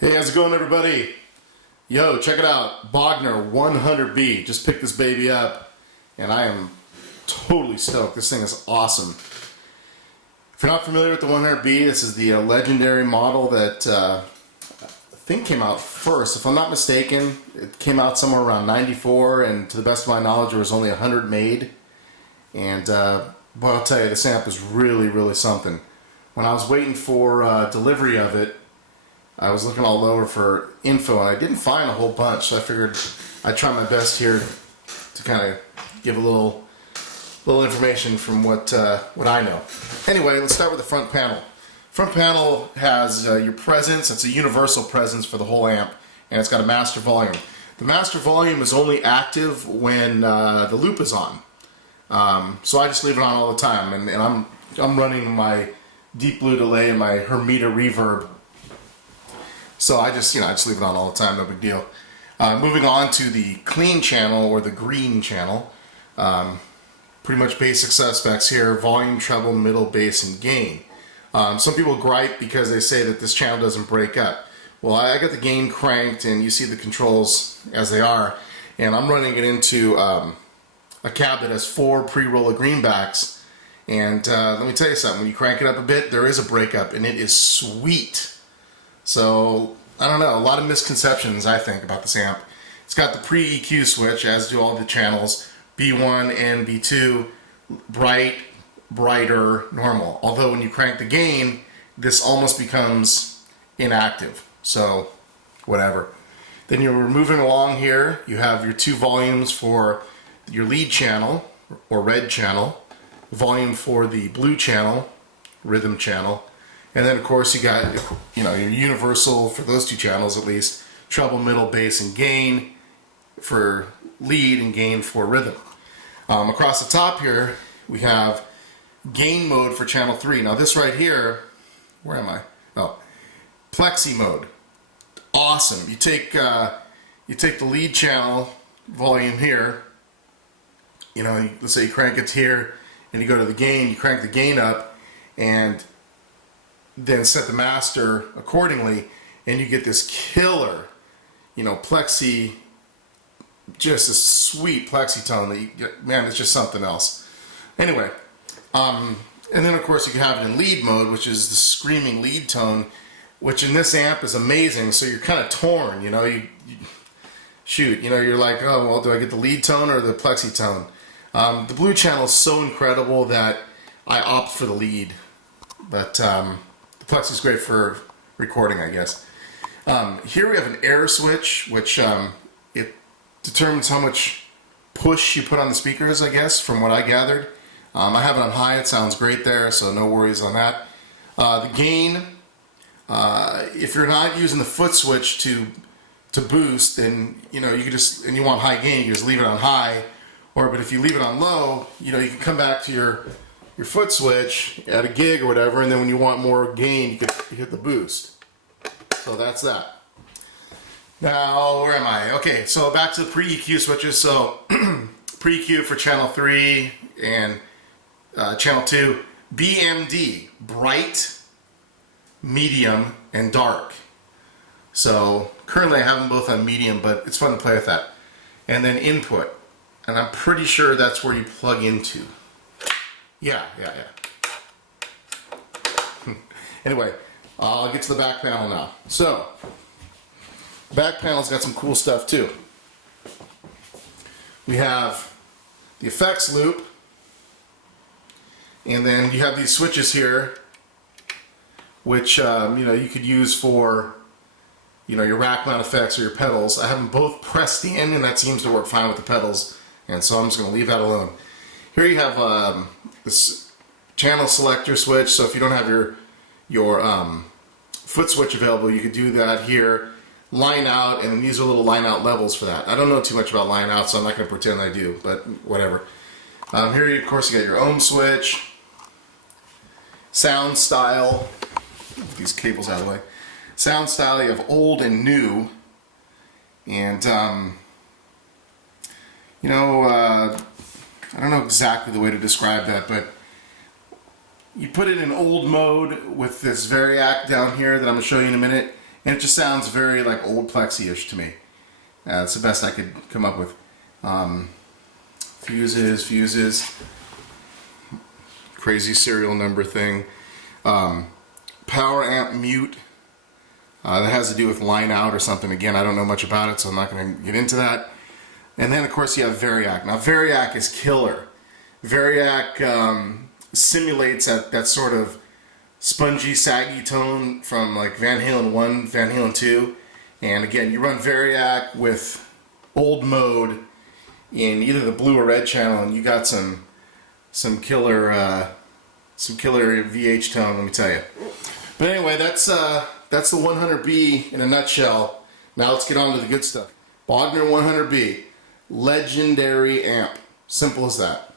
Hey, how's it going, everybody? Yo, check it out. Bogner 100B. Just picked this baby up, and I am totally stoked. This thing is awesome. If you're not familiar with the 100B, this is the legendary model that I think came out first. If I'm not mistaken, it came out somewhere around 94, and to the best of my knowledge, there was only 100 made. And, boy, I'll tell you, this amp is really, really something. When I was waiting for delivery of it, I was looking all over for info, and I didn't find a whole bunch, so I figured I'd try my best here to kind of give a little information from what I know. Anyway, let's start with the front panel. Front panel has your presence. It's a universal presence for the whole amp, and it's got a master volume. The master volume is only active when the loop is on, so I just leave it on all the time, and I'm running my deep blue delay and my Hermita reverb. So I just leave it on all the time, no big deal. Moving on to the clean channel, or the green channel. Pretty much basic suspects here: volume, treble, middle, bass, and gain. Some people gripe because they say that this channel doesn't break up. Well, I got the gain cranked, and you see the controls as they are, and I'm running it into a cab that has 4 pre-roll of greenbacks. And let me tell you something, when you crank it up a bit, there is a breakup, and it is sweet. So, I don't know, a lot of misconceptions, I think, about this amp. It's got the pre-EQ switch, as do all the channels, B1 and B2, bright, brighter, normal. Although when you crank the gain, this almost becomes inactive. So, whatever. Then you're moving along here, you have your 2 volumes for your lead channel, or red channel, volume for the blue channel, rhythm channel, and then of course you got your universal for those 2 channels at least, treble, middle, bass, and gain for lead and gain for rhythm. Across the top here we have gain mode for channel 3. Now this right here, where am I? Oh, plexi mode. Awesome. You take the lead channel volume here. Let's say you crank it here, and you go to the gain. You crank the gain up, and then set the master accordingly, and you get this killer, plexi, just a sweet plexi tone that you get, man, it's just something else. Anyway, and then of course you can have it in lead mode, which is the screaming lead tone, which in this amp is amazing. So you're kind of torn, you're like, oh well, do I get the lead tone or the plexi tone? The blue channel is so incredible that I opt for the lead, but the plexi is great for recording, I guess. Here we have an air switch, which it determines how much push you put on the speakers, I guess, from what I gathered. I have it on high, it sounds great there, so no worries on that. The gain, if you're not using the foot switch to boost, then you can just, and you want high gain, you just leave it on high. But if you leave it on low, you can come back to your foot switch at a gig or whatever, and then when you want more gain, you hit the boost. So that's that. Now, where am I? Okay, so back to the pre-EQ switches. So pre-EQ for channel 3 and channel 2, BMD, bright, medium, and dark. So currently I have them both on medium, but it's fun to play with that. And then input, and I'm pretty sure that's where you plug into. Yeah. Anyway, I'll get to the back panel now. So, back panel's got some cool stuff too. We have the effects loop, and then you have these switches here, which you could use for your rack mount effects or your pedals. I have them both pressed in, and that seems to work fine with the pedals, and so I'm just going to leave that alone. Here you have this channel selector switch, so if you don't have your foot switch available, you could do that here. Line out, and these are little line out levels for that. I don't know too much about line out, so I'm not going to pretend I do, but whatever. Here, of course, you got your ohm switch, sound style. Get these cables out of the way. Sound style, you have old and new, and I don't know exactly the way to describe that, but you put it in old mode with this variac down here that I'm going to show you in a minute, And it just sounds very like old plexi-ish to me. That's the best I could come up with. Fuses, crazy serial number thing. Power amp mute. That has to do with line out or something. Again, I don't know much about it, so I'm not going to get into that. And then, of course, you have Variac. Now, Variac is killer. Variac simulates that sort of spongy, saggy tone from like Van Halen 1, Van Halen 2. And again, you run Variac with old mode in either the blue or red channel, and you got some killer VH tone, let me tell you. But anyway, that's the 100B in a nutshell. Now let's get on to the good stuff. Bogner 100B, legendary amp. Simple as that.